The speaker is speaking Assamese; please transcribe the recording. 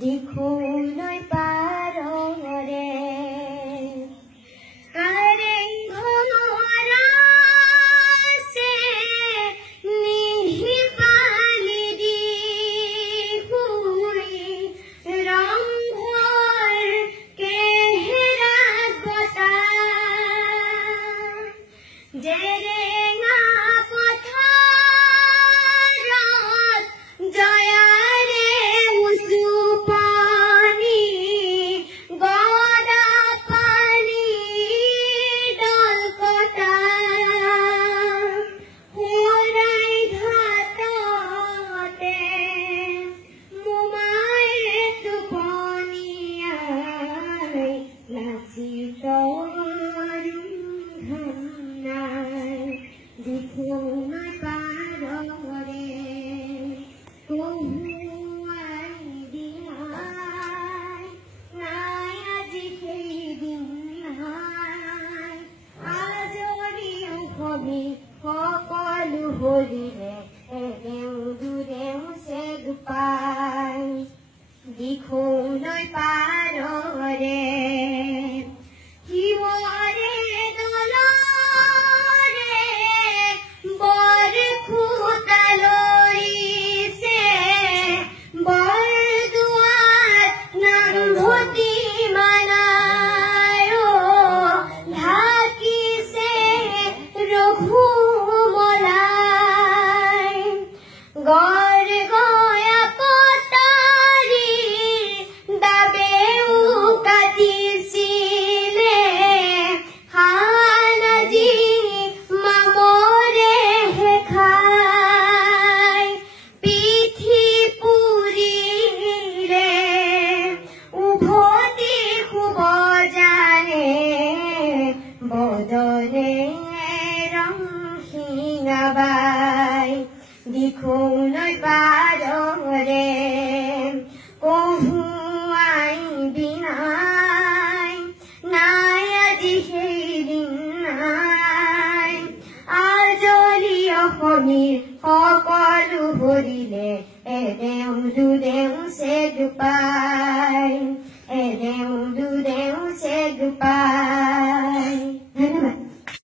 দিখৌলৈ পাৰৰে কাৰেংঘৰ আছে নিহিপালি দি শুই ৰংঘৰ কেহেৰাজ বতাহ জেৰেঙা পথাৰত জয়াৰে উচু পানী গদা পানী দলকটা সোঁৱৰাই ঘাটতে মোমায়ে টোপনিয়াই লাচিত দিখৌলৈ পাৰৰে কহুৱাই দিনাই নাই আজি সেইদিন নাই আজৰি অসমী সকলো হৰিলে এদেও দুদেও চেগ পাই দিখৌলৈ পাৰৰে শিৱৰে গড় গয়া কটাৰী দাবেও কাটিছিলে হানাজি মামৰে খাই পিঠি পুৰিলে উভতি শুব জানে বদনে ৰং শিঙাবাই দিখৌলৈ পাৰৰে কহুৱাই বিনাই নাই আজি সেইদিন নাই আজৰি অসমীৰ সকলো হৰিলে এদেও দুদেও চেগ পাই এদেও দুদেও চেগ পাই